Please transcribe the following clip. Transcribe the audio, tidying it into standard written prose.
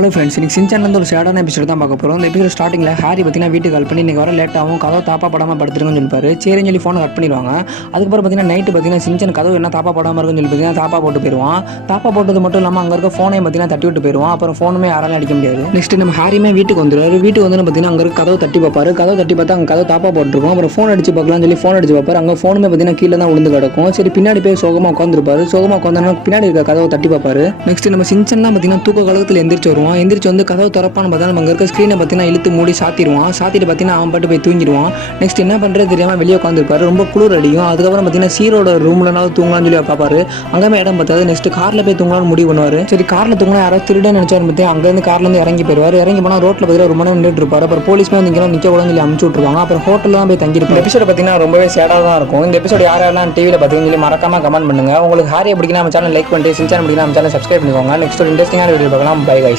Hello friends, இன்னைக்கு சின்சான்லேருந்து ஒரு சேடான episode தான் பார்க்க போகிறோம். இந்த எபிசோட் ஸ்டார்டிங்கில் ஹாரி பார்த்தீங்கன்னா வீட்டுக்கு கால் பண்ணி இன்றைக்கி வர லேட்டாகவும் கதவு தாப்பா படாமல் படுத்துருங்கன்னு சொல்லிப்பாரு. சரின்னு சொல்லி ஃபோனை கட் பண்ணிடுவாங்க. அதுக்கப்புறம் பார்த்தீங்கன்னா நைட்டு பார்த்தீங்கன்னா சின்சான் கதவு என்ன தாப்பா படாமல் இருக்குன்னு சொல்லி பார்த்தீங்கன்னா தாப்பா போட்டு போயிடுவான். தாப்பா போட்டது மட்டும் இல்லாமல் அங்கே இருக்க ஃபோனையும் பார்த்தீங்கன்னா தட்டி விட்டு போயிடுவான். அப்புறம் ஃபோனுமே யாராலும் அடிக்க முடியாது. நெக்ஸ்ட் நம்ம ஹாரியுமே வீட்டுக்கு வந்துடுவார். வீட்டுக்கு வந்து பார்த்தீங்கன்னா அங்கே இருக்க கதவு தட்டி பார்ப்பாரு. கதவு தட்டி பார்த்தா அங்கே கதவு தாப்பா போட்டுருக்கும். அப்புறம் ஃபோன் அடிச்சு பார்க்கலாம்னு சொல்லி ஃபோன் அடிச்சு பார்ப்பாரு. அங்கே ஃபோனுமே பார்த்தீங்கன்னா கீழே தான் விழுந்து கிடக்கும். சரி, பின்னாடி போய் சோகமாக உட்காந்துருப்பாரு. சோகமாக உட்காந்தோன்னா பின்னாடி இருக்க கதவை தட்டி பார்ப்பாரு. நெக்ஸ்ட் நம்ம சின்சான் தான் பார்த்தீங்கன்னா தூக்க காலத்தில் எந்திரிச்சு வருவான். எந்திரிச்சு வந்து கதவு திறப்பான்னு பார்த்தா நம்ம அங்கே இருக்க ஸ்க்ரீனை பார்த்தீங்கன்னா இழுத்து மூடி சாத்திடுவான். சாத்திட்டு பார்த்தீங்கன்னா அவன் பாட்டு போய் தூங்கிடுவான். நெக்ஸ்ட் என்ன பண்ணுறது தெரியாமல் வெளியே உட்காந்துருப்பாரு. ரொம்ப குளிர் அடிக்கும். அதுக்கப்புறம் பார்த்தீங்கன்னா சீரோட ரூம்லனாவது தூங்கலாம்னு சொல்லி பார்ப்பாரு. அங்கே இடம் பார்த்தாது. நெக்ஸ்ட் காரில் போய் தூங்கலாம்னு முடிவு பண்ணுவார். சரி, காரில் தூங்கினா யாராவது திருட நினைச்சாரு பற்றி அங்கேருந்து கார்லேருந்து இறங்கி போயிடுவார். இறங்கி போனால் ரோட்டில் பார்த்தீங்கன்னா ரொம்ப நேரம் நின்றுட்டு இருப்பாரு. அப்புறம் போலீஸ்மே வந்து இங்கே நிற்க கூடன்னு சொல்லி அமுச்சு விட்டுருவாங்க. அப்புறம் ஹோட்டலில் தான் போய் தங்கியிருப்பாங்க. எபிசோட பார்த்தீங்கன்னா ரொம்பவே சேடாக தான் இருக்கும். இந்த எபிசோட் யாரெல்லாம் டிவியில் பார்த்தீங்கன்னு சொல்லி மறக்காம கமெண்ட் பண்ணுங்க. உங்களுக்கு ஹாரியை பிடிக்கும் நம்ம சேனல் லைக் பண்ணிட்டு, சின்சான் பிடிக்கும் நம்ம சேனல் சப்ஸ்கிரைப் பண்ணிக்கோங்க. நெக்ஸ்ட் ஒரு இன்ட்ரெஸ்டிங்கான வீடியோ பார்க்கலாம். Bye guys.